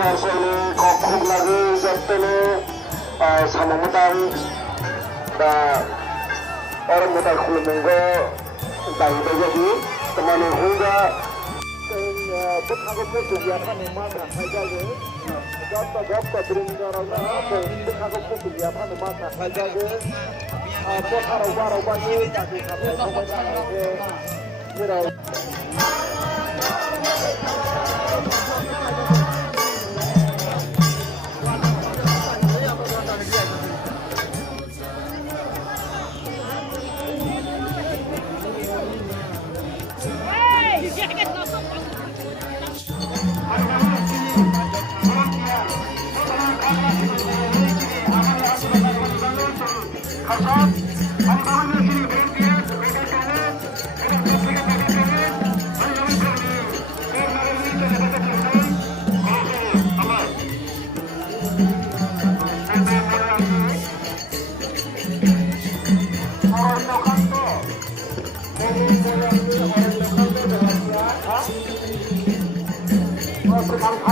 ini kokoh lagi jatuhnya sama mutang dan orang mutang kulit munggo entah itu jadi teman hingga betapa kegiatan mana saja ya gapa beringgaran apa betapa kegiatan mana saja ya apa harau-haraunya tapi sampai sekali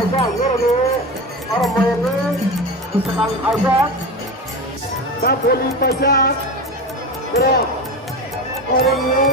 aja ini orang mainnya sekali aja tak boleh pajak gerak orangnya